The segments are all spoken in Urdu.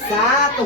7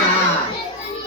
7।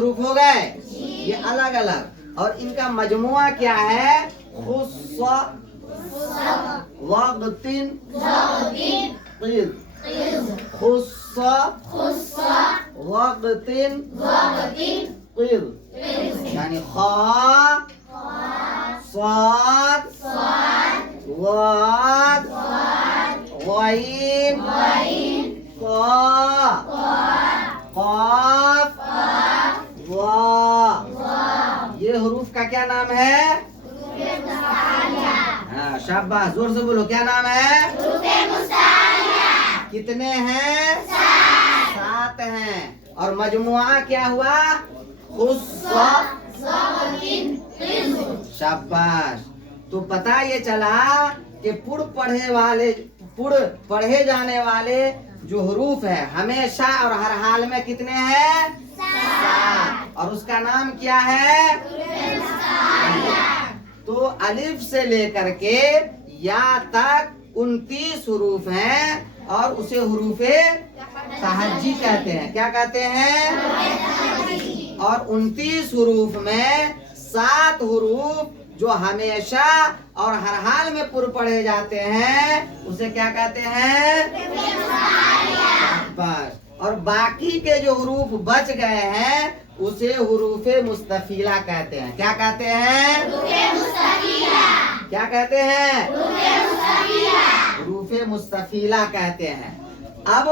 حروف ہو گئے یہ الگ الگ اور ان کا مجموعہ کیا ہے خص وقت قذ خص وقت قذ یعنی خا صاد ضاد غین قاف قاف وا یہ حروف کا کیا نام ہے ہاں شاباش زور سے بولو کیا نام ہے کتنے ہیں 7 ہیں اور مجموعہ کیا ہوا خص شاباش تو پتہ یہ چلا کہ پڑھے جانے والے جو حروف ہے ہمیشہ اور ہر حال میں کتنے ہیں 7 اور اس کا نام کیا ہے تو الف سے لے کر کے یا تک 29 حروف ہیں اور اسے حروف تہجی کہتے ہیں کیا کہتے ہیں اور 29 حروف میں 7 حروف جو ہمیشہ اور ہر حال میں پر پڑھے جاتے ہیں اسے کیا کہتے ہیں بس اور باقی کے جو حروف بچ گئے ہیں اسے حروف مستفیلہ کہتے ہیں کیا کہتے ہیں کیا کہتے ہیں حروف مستفیلہ کہتے ہیں اب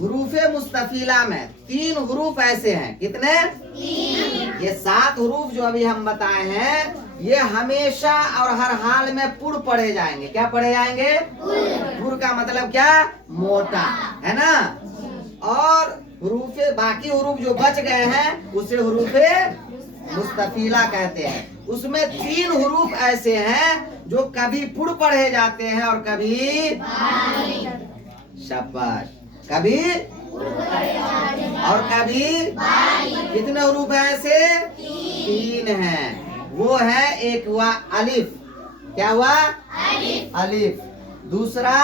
حروف مستفیلہ میں 3 حروف ایسے ہیں کتنے یہ 7 حروف جو ابھی ہم بتائے ہیں یہ ہمیشہ اور ہر حال میں پر پڑھے جائیں گے کیا پڑھے جائیں گے پر کا مطلب کیا موٹا ہے نا اور حروف باقی حروف جو بچ گئے ہیں اسے حروف مستفیلہ کہتے ہیں اس میں 3 حروف ایسے ہیں جو کبھی پر پڑھے جاتے ہیں اور کبھی شاباش کبھی اور کبھی کتنے حروف ہیں ایسے 3 ہیں وہ ہے ایک ہوا الف کیا ہوا الف دوسرا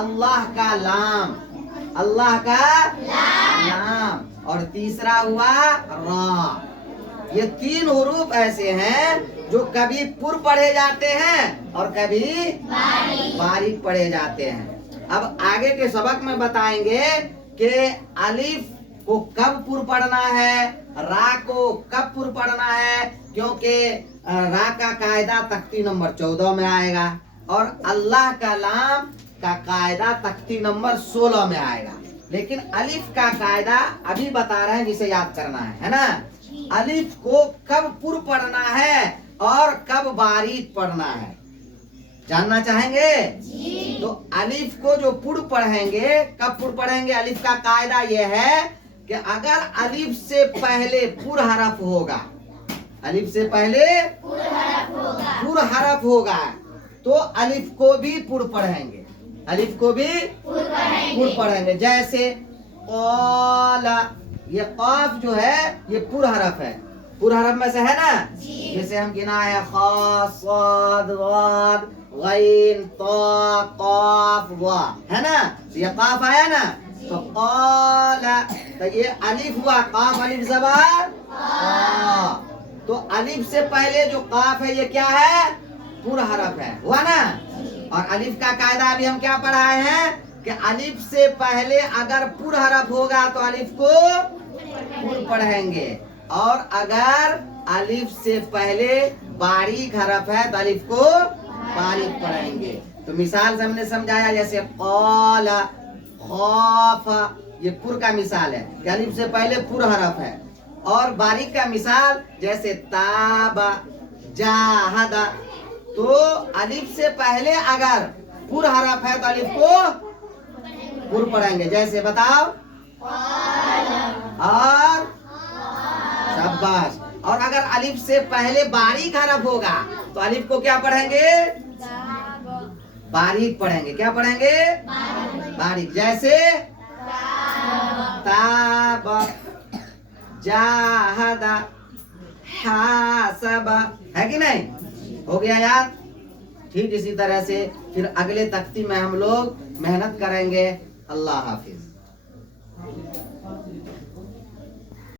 اللہ کا لام اللہ کا لام اور تیسرا ہوا را یہ 3 حروف ایسے ہیں جو کبھی پر پڑھے جاتے ہیں اور کبھی باریک پڑھے جاتے ہیں اب آگے کے سبق میں بتائیں گے کہ الف کو کب پر پڑھنا ہے را کو کب پر پڑھنا ہے کیونکہ را کا قاعدہ تختی نمبر 14 میں آئے گا اور اللہ کا لام کا قاعدہ تختی نمبر 16 میں آئے گا لیکن الف کا قاعدہ ابھی بتا رہے ہیں جسے یاد کرنا ہے نا الف کو کب پر پڑھنا ہے اور کب باریک پڑھنا ہے جاننا چاہیں گے تو الف کو جو پر پڑھیں گے کب پر پڑھیں گے الف کا قاعدہ یہ ہے کہ اگر الف سے پہلے پر حرف ہوگا الف سے پہلے پر حرف ہوگا تو الف کو بھی پر پڑھیں گے الف کو بھی پر پڑھیں گے جیسے قال یہ قاف جو ہے یہ پر حرف ہے پر حرف میں سے ہے نا جیسے ہم گنا ہے خا صاد ضاد غین طا قاف وا ہے نا یہ قاف آیا نا تو قال تو یہ الف ہوا قاف الف زبر تو الف سے پہلے جو قاف ہے یہ کیا ہے پر حرف ہے ہوا نا اور الف کا قاعدہ ابھی ہم کیا پڑھائے ہیں کہ الف سے پہلے اگر پر حرف ہوگا تو الف کو پر پڑھیں گے اور اگر الف سے پہلے باریک حرف ہے تو الف کو باریک پڑھیں گے تو مثال سے ہم نے سمجھایا جیسے قال خوف یہ پر کا مثال ہے کہ الف سے پہلے پر حرف ہے اور باریک کا مثال جیسے تاب جاہد تو الف سے پہلے اگر پر حرف ہے تو الف کو پر پڑھیں گے جیسے بتاؤ اور شاباش اور اگر الف سے پہلے باریک حرف ہوگا تو الف کو کیا پڑھیں گے باریک پڑھیں گے کیا پڑھیں گے باریک جیسے تاب جاہد حاسب ہے کہ نہیں ہو گیا یاد ٹھیک اسی طرح سے پھر اگلے تختی میں ہم لوگ محنت کریں گے اللہ حافظ